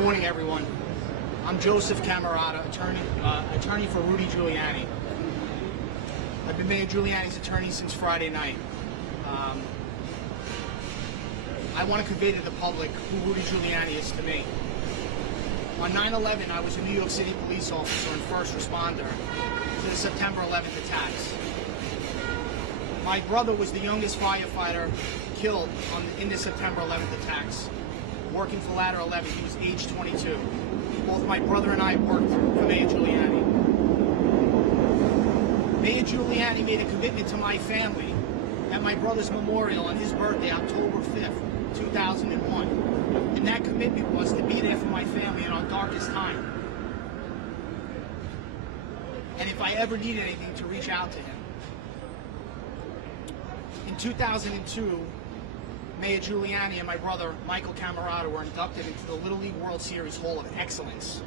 morning, everyone. I'm Joseph Cammarata, attorney for Rudy Giuliani. I've been Mayor Giuliani's attorney since Friday night. I want to convey to the public who Rudy Giuliani is to me. On 9/11, I was a New York City police officer and first responder to the September 11th attacks. My brother was the youngest firefighter killed in the September 11th attacks. Working for Ladder 11, he was age 22. Both my brother and I worked for Mayor Giuliani. Mayor Giuliani made a commitment to my family at my brother's memorial on his birthday, October 5th, 2001. And that commitment was to be there for my family in our darkest time. And if I ever needed anything, to reach out to him. In 2002, Mayor Giuliani and my brother, Michael Cammarata, were inducted into the Little League World Series Hall of Excellence.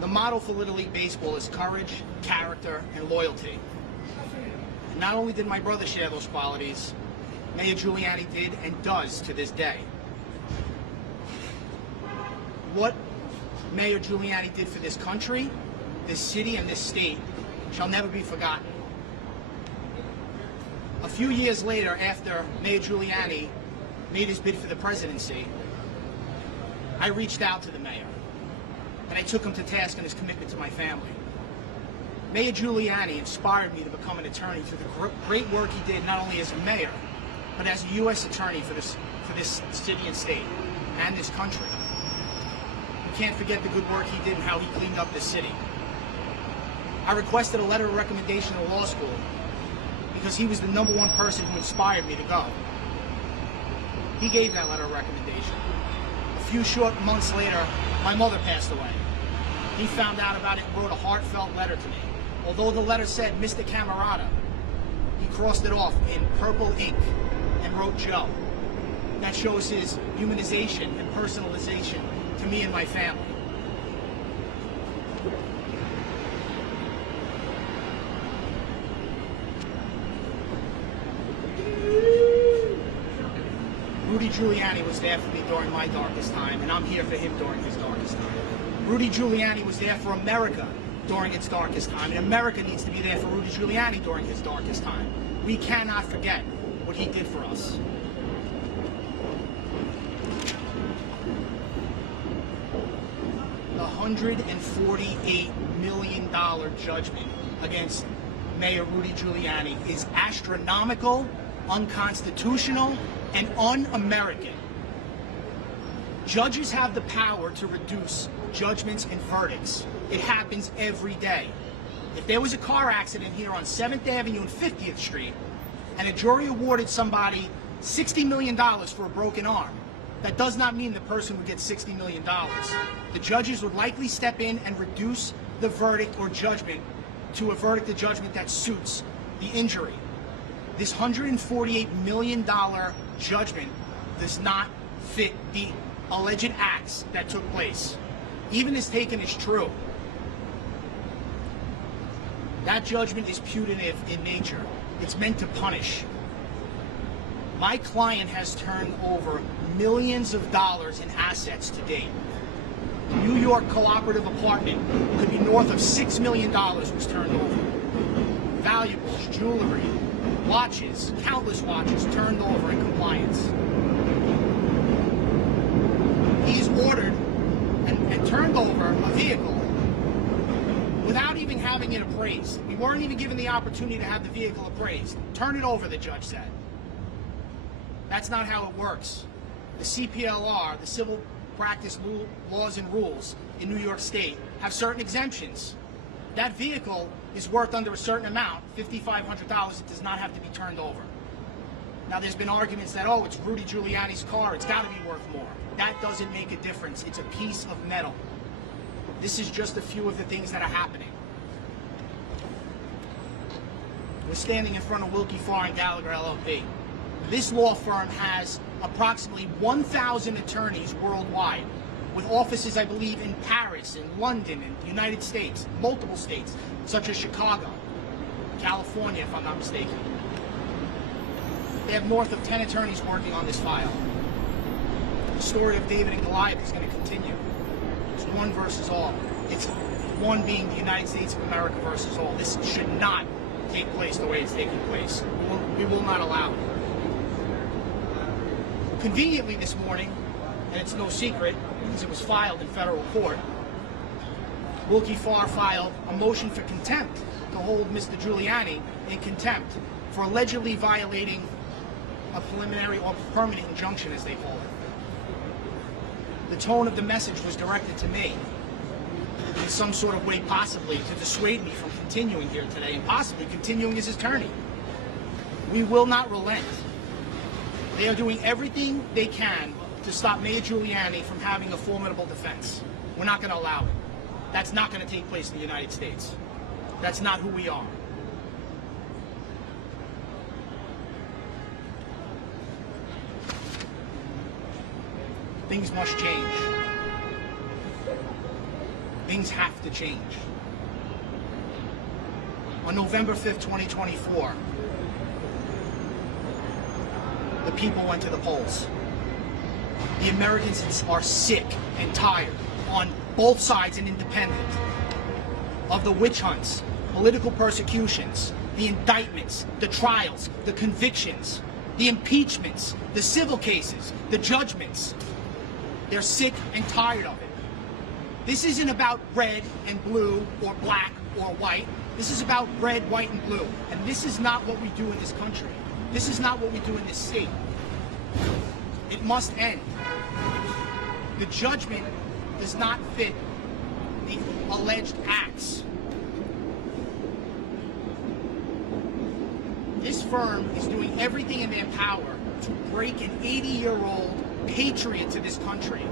The motto for Little League Baseball is courage, character, and loyalty. And not only did my brother share those qualities, Mayor Giuliani did and does to this day. What Mayor Giuliani did for this country, this city, and this state shall never be forgotten. A few years later, after Mayor Giuliani made his bid for the presidency, I reached out to the mayor, and I took him to task on his commitment to my family. Mayor Giuliani inspired me to become an attorney through the great work he did not only as a mayor, but as a U.S. attorney for this city and state, and this country. You can't forget the good work he did and how he cleaned up this city. I requested a letter of recommendation to law school because he was the #1 person who inspired me to go. He gave that letter of recommendation. A few short months later, my mother passed away. He found out about it and wrote a heartfelt letter to me. Although the letter said Mr. Cammarata, he crossed it off in purple ink and wrote Joe. That shows his humanization and personalization to me and my family. Rudy Giuliani was there for me during my darkest time, and I'm here for him during his darkest time. Rudy Giuliani was there for America during its darkest time, and America needs to be there for Rudy Giuliani during his darkest time. We cannot forget what he did for us. The $148 million judgment against Mayor Rudy Giuliani is astronomical, unconstitutional, and un-American. Judges have the power to reduce judgments and verdicts. It happens every day. If there was a car accident here on 7th Avenue and 50th Street, and a jury awarded somebody $60 million for a broken arm, that does not mean the person would get $60 million. The judges would likely step in and reduce the verdict or judgment to a verdict or judgment that suits the injury. This $148 million judgment does not fit the alleged acts that took place. Even as taken as true, that judgment is punitive in nature. It's meant to punish. My client has turned over millions of dollars in assets to date. The New York cooperative apartment could be north of $6 million was turned over. Valuables, jewelry, watches, countless watches turned over in compliance. He's ordered and turned over a vehicle without even having it appraised. We weren't even given the opportunity to have the vehicle appraised. Turn it over, the judge said. That's not how it works. The CPLR, the Civil Practice Laws and Rules in New York State, have certain exemptions. That vehicle is worth under a certain amount, $5,500, it does not have to be turned over. Now there's been arguments that, oh, it's Rudy Giuliani's car, it's got to be worth more. That doesn't make a difference. It's a piece of metal. This is just a few of the things that are happening. We're standing in front of Wilkie Farr & Gallagher, LLP. This law firm has approximately 1,000 attorneys worldwide, with offices, I believe, in Paris, in London, in the United States, multiple states, such as Chicago, California, if I'm not mistaken. They have north of 10 attorneys working on this file. The story of David and Goliath is going to continue. It's one versus all. It's one being the United States of America versus all. This should not take place the way it's taking place. We will not allow it. Conveniently this morning, and it's no secret because it was filed in federal court, Wilkie Farr filed a motion for contempt to hold Mr. Giuliani in contempt for allegedly violating a preliminary or permanent injunction, as they call it. The tone of the message was directed to me in some sort of way, possibly to dissuade me from continuing here today and possibly continuing as his attorney. We will not relent. They are doing everything they can to stop Mayor Giuliani from having a formidable defense. We're not going to allow it. That's not going to take place in the United States. That's not who we are. Things must change. Things have to change. On November 5th, 2024, the people went to the polls. The Americans are sick and tired, on both sides and independent, of the witch hunts, political persecutions, the indictments, the trials, the convictions, the impeachments, the civil cases, the judgments. They're sick and tired of it. This isn't about red and blue or black or white. This is about red, white, and blue. And this is not what we do in this country. This is not what we do in this state. It must end. The judgment does not fit the alleged acts. This firm is doing everything in their power to break an 80-year-old patriot to this country,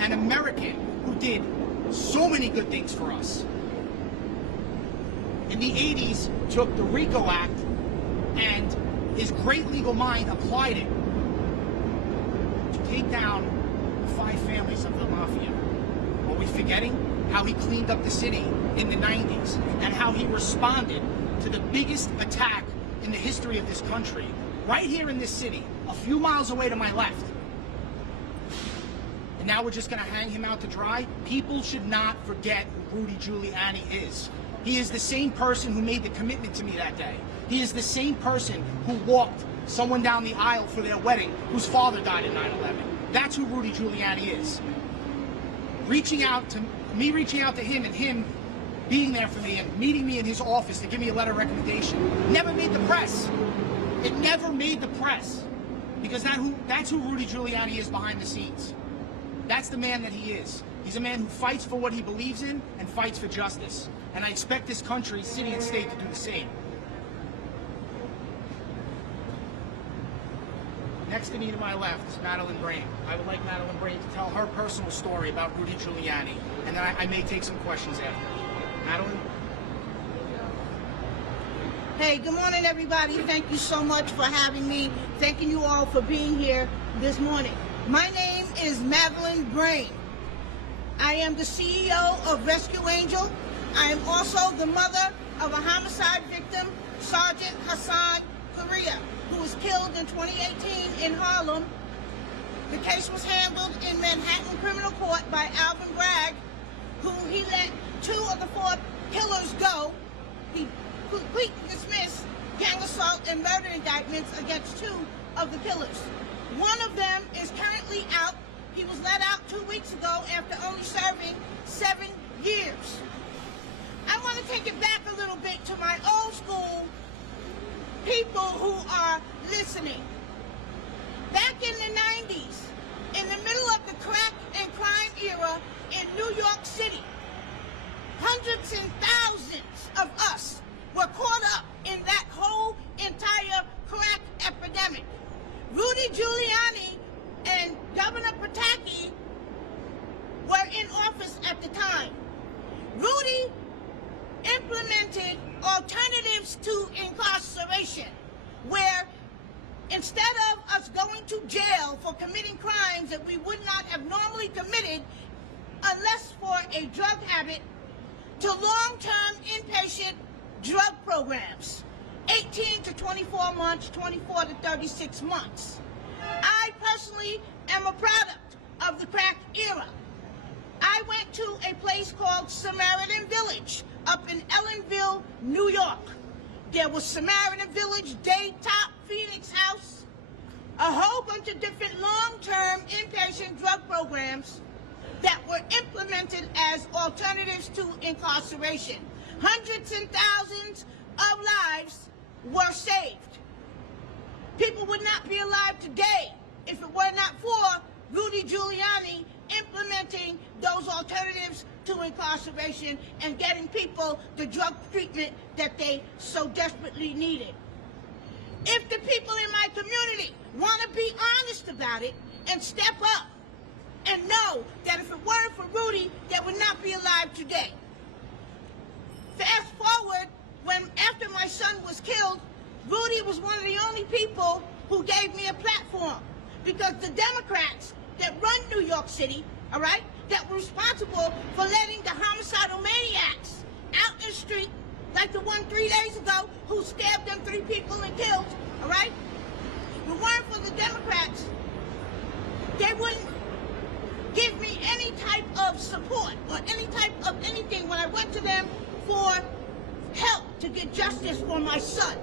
an American who did so many good things for us. In the 80s, took the RICO Act and his great legal mind applied it to take down 5 families of the mafia. Are we forgetting how he cleaned up the city in the 90s and how he responded to the biggest attack in the history of this country, right here in this city, a few miles away to my left? And now we're just going to hang him out to dry? People should not forget who Rudy Giuliani is. He is the same person who made the commitment to me that day. He is the same person who walked someone down the aisle for their wedding whose father died in 9/11. That's who Rudy Giuliani is. Reaching out to him and him being there for me and meeting me in his office to give me a letter of recommendation never made the press. It never made the press because that's who Rudy Giuliani is behind the scenes. That's the man that he is. He's a man who fights for what he believes in and fights for justice. And I expect this country, city and state, to do the same. Next to me to my left is Madeline Brame. I would like Madeline Brame to tell her personal story about Rudy Giuliani, and then I may take some questions after. Madeline? Hey, good morning, everybody. Thank you so much for having me. Thanking you all for being here this morning. My name is Madeline Brame. I am the CEO of Rescue Angel. I am also the mother of a homicide victim, Sergeant Hassan Correa, who was killed in 2018 in Harlem. The case was handled in Manhattan Criminal Court by Alvin Bragg, who he let 2 of the 4 killers go. He completely dismissed gang assault and murder indictments against 2 of the killers. One of them is currently out. He was let out 2 weeks ago after only serving 7 years. I want to take it back a little bit to my old school people who are listening. Back in the 90s, in the middle of the crack and crime era in New York City, hundreds and thousands of us were caught up in that whole entire crack epidemic. Rudy Giuliani and Governor Pataki were in office at the time. Rudy implemented alternatives to incarceration, where instead of us going to jail for committing crimes that we would not have normally committed unless for a drug habit, to long-term inpatient drug programs, 18 to 24 months, 24 to 36 months. I personally am a product the crack era. I went to a place called Samaritan Village up in Ellenville, New York. There was Samaritan Village, Daytop, Phoenix House, a whole bunch of different long-term inpatient drug programs that were implemented as alternatives to incarceration. Hundreds and thousands of lives were saved. People would not be alive today if it were not for Rudy Giuliani implementing those alternatives to incarceration and getting people the drug treatment that they so desperately needed. If the people in my community want to be honest about it and step up and know that if it weren't for Rudy, they would not be alive today. Fast forward, after my son was killed, Rudy was one of the only people who gave me a platform, because the Democrats that run New York City, all right, that were responsible for letting the homicidal maniacs out in the street, like the one 3 days ago who stabbed them 3 people and killed, all right? If it weren't for the Democrats, they wouldn't give me any type of support or any type of anything when I went to them for help to get justice for my son.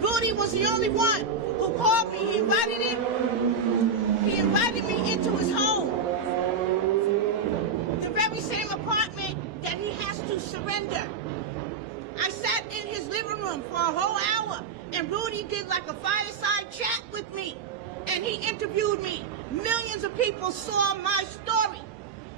Rudy was the only one who called me. He invited me into his home, the very same apartment that he has to surrender. I sat in his living room for a whole hour, and Rudy did like a fireside chat with me, and he interviewed me. Millions of people saw my story.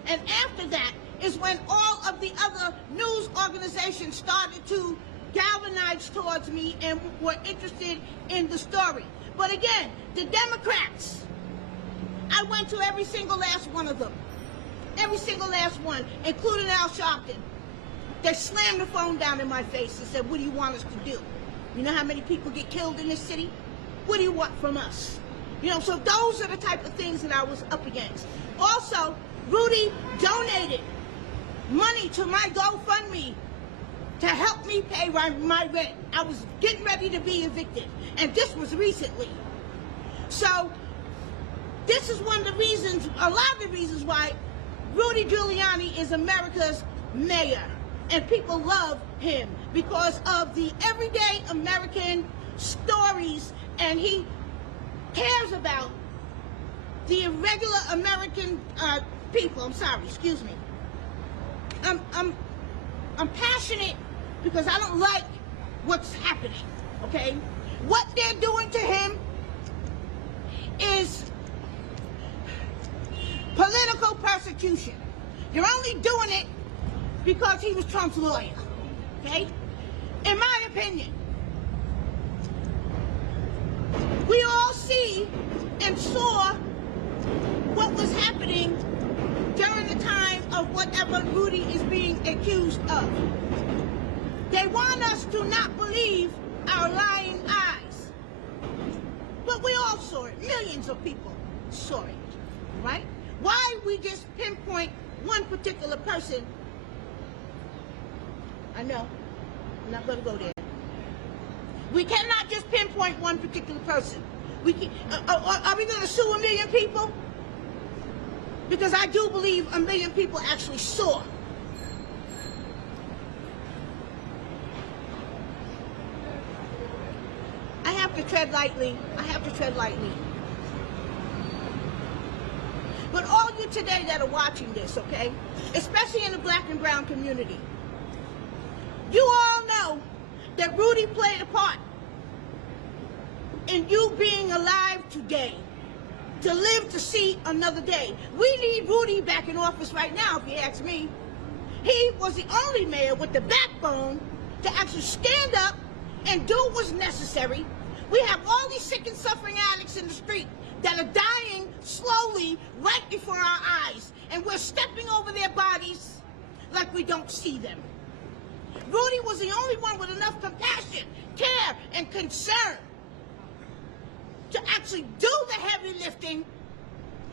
And after that is when all of the other news organizations started to galvanize towards me and were interested in the story. But again, the Democrats, I went to every single last one of them. Every single last one, including Al Sharpton. They slammed the phone down in my face and said, what do you want us to do? You know how many people get killed in this city? What do you want from us? You know, so those are the type of things that I was up against. Also, Rudy donated money to my GoFundMe to help me pay my rent. I was getting ready to be evicted, and this was recently. So this is one of the reasons, a lot of the reasons why Rudy Giuliani is America's mayor, and people love him because of the everyday American stories, and he cares about the irregular American people. I'm sorry, excuse me. I'm passionate because I don't like what's happening, okay? What they're doing to him is political persecution. You're only doing it because he was Trump's lawyer, okay? In my opinion, we all see and saw what was happening during the time of whatever Rudy is being accused of. They want us to not believe our lying eyes. But we all saw it. Millions of people saw it, right? Why we just pinpoint one particular person? I know, I'm not going to go there. We cannot just pinpoint one particular person. We can, are we going to sue 1 million people? Because I do believe 1 million people actually saw. I have to tread lightly. I have to tread lightly. But all you today that are watching this, okay, especially in the black and brown community, you all know that Rudy played a part in you being alive today, to live to see another day. We need Rudy back in office right now, if you ask me. He was the only mayor with the backbone to actually stand up and do what's necessary. We have all these sick and suffering addicts in the street that are dying slowly right before our eyes, and we're stepping over their bodies like we don't see them. Rudy was the only one with enough compassion, care, and concern to actually do the heavy lifting,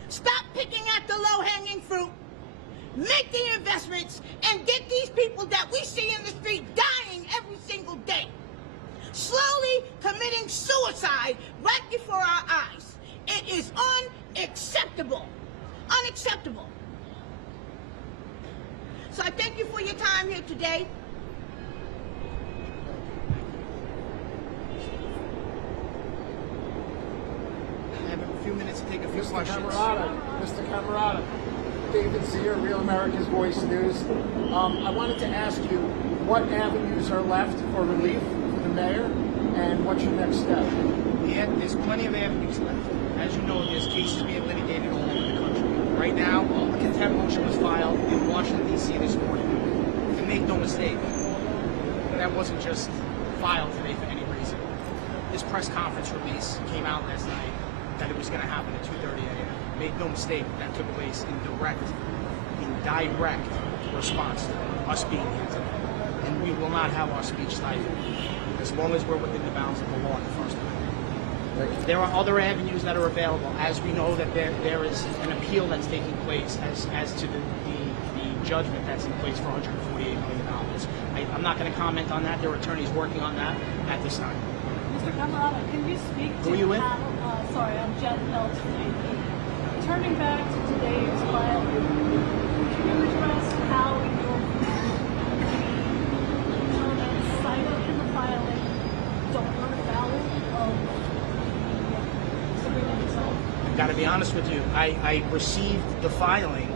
stop picking at the low-hanging fruit, make the investments, and get these people that we see in the street dying every single day, slowly committing suicide right before our eyes. It is unacceptable. Unacceptable. So I thank you for your time here today. I have a few minutes to take a few questions. Mr. Cammarata, David Zier, Real America's Voice News. I wanted to ask you what avenues are left for relief for the mayor, and what's your next step? Yeah, there's plenty of avenues left. As you know, there's cases being litigated all over the country. Right now, a contempt motion was filed in Washington, D.C. this morning. And make no mistake, that wasn't just filed today for any reason. This press conference release came out last night that it was going to happen at 2:30 a.m. Make no mistake, that took place in direct response to us being here today. And we will not have our speech stifled as long as we're within the bounds of the law in the first place. There are other avenues that are available. As we know that there is an appeal that's taking place as to the judgment that's in place for $148 million. I'm not going to comment on that. There are attorneys working on that at this time. Mr. Cammarata, can you speak to Who are you with? Sorry, I'm Jen Pelt. Turning back to today's filing, can you address how in your the elements cited in the filing don't run afoul of the agreement itself? I've got to be honest with you. I received the filing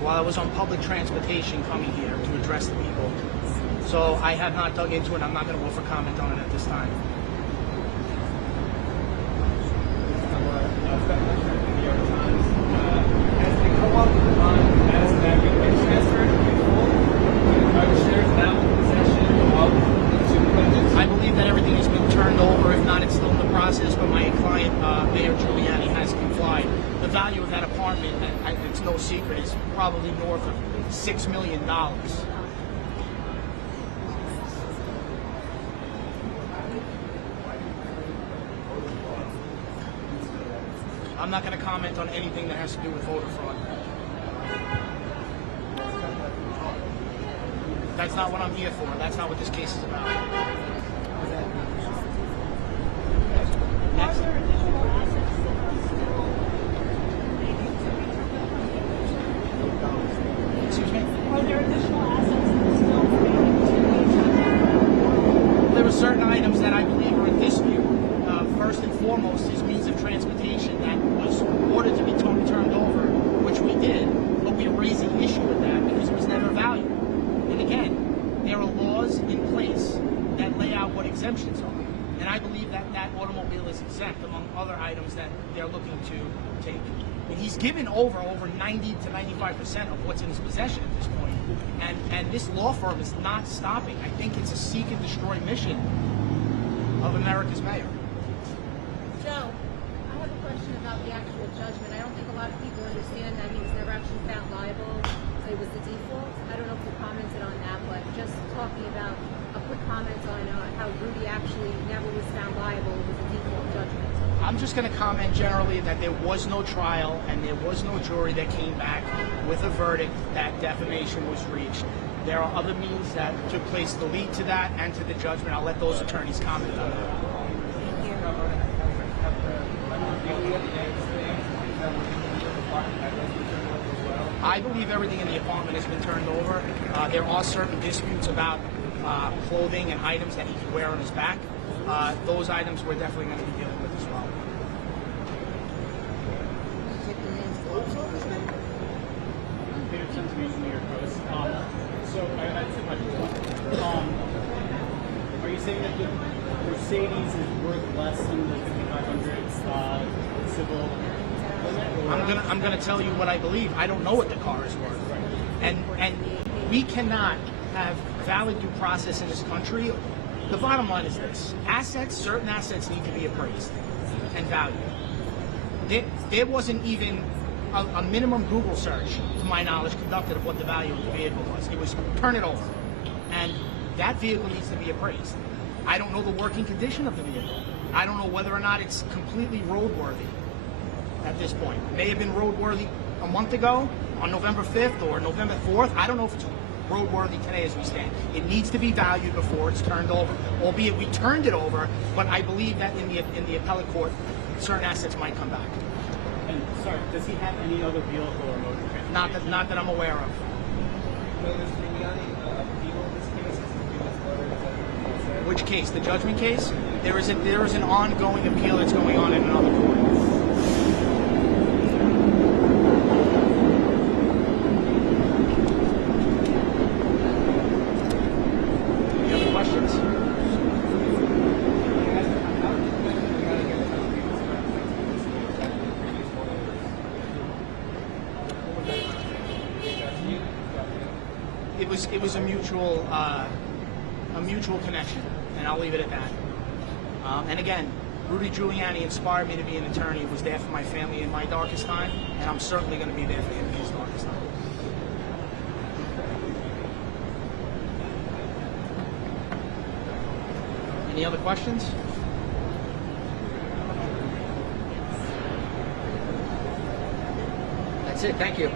while I was on public transportation coming here to address the people. So I have not dug into it. I'm not going to offer comment on it at this time. I believe that everything has been turned over. If not, it's still in the process, but my client, Mayor Giuliani, has complied. The value of that apartment, it's no secret, is probably north of $6 million. I'm not going to comment on anything that has to do with voter fraud. That's not what I'm here for. That's not what this case is about. Next. Are there additional assets that are still needing to be turned over? Excuse me? Are there additional assets that are still needing to be turned over? There are certain items that I believe are in dispute. First and foremost is means of transportation that was ordered to be turned over, which we did, but we are raising issue with that because it was never valued. And again, there are laws in place that lay out what exemptions are. And I believe that that automobile is exempt among other items that they're looking to take. And he's given over 90 to 95% of what's in his possession at this point. And this law firm is not stopping. I think it's a seek and destroy mission of America's mayor. Joe, I have a question about the actual judgment. I don't think a lot of people understand that he was never actually found liable. It was the default. I don't know if you commented on that, but just talking about a quick comment on how Rudy actually never was found liable. It was a default judgment. I'm just going to comment generally that there was no trial and there was no jury that came back with a verdict that defamation was reached. There are other means that took place to lead to that and to the judgment. I'll let those attorneys comment on that. I believe everything in the apartment has been turned over. There are certain disputes about clothing and items that he could wear on his back. Those items we're definitely going to be dealing with as well. So I had two questions. Are you saying that the Mercedes is worth less than the 5,500 civil limit? I'm gonna tell you what I believe. I don't know what the car is worth, and we cannot have valid due process in this country. The bottom line is this: certain assets need to be appraised and valued. There wasn't even a minimum Google search, to my knowledge, conducted of what the value of the vehicle was. It was turn it over, and that vehicle needs to be appraised. I don't know the working condition of the vehicle. I don't know whether or not it's completely roadworthy at this point. It may have been roadworthy a month ago, on November 5th or November 4th. I don't know if it's roadworthy today as we stand. It needs to be valued before it's turned over, albeit we turned it over, but I believe that in the appellate court, certain assets might come back. And sorry, Does he have any other vehicle or mode of transportation? Not that I'm aware of. Will Mr. Giuliani appeal this case? Which case? The judgment case? There is an ongoing appeal that's going on in another court. Any other questions? It was a mutual connection, and I'll leave it at that. And again, Rudy Giuliani inspired me to be an attorney. He was there for my family in my darkest time, and I'm certainly going to be there for him in his darkest time. Any other questions? That's it. Thank you.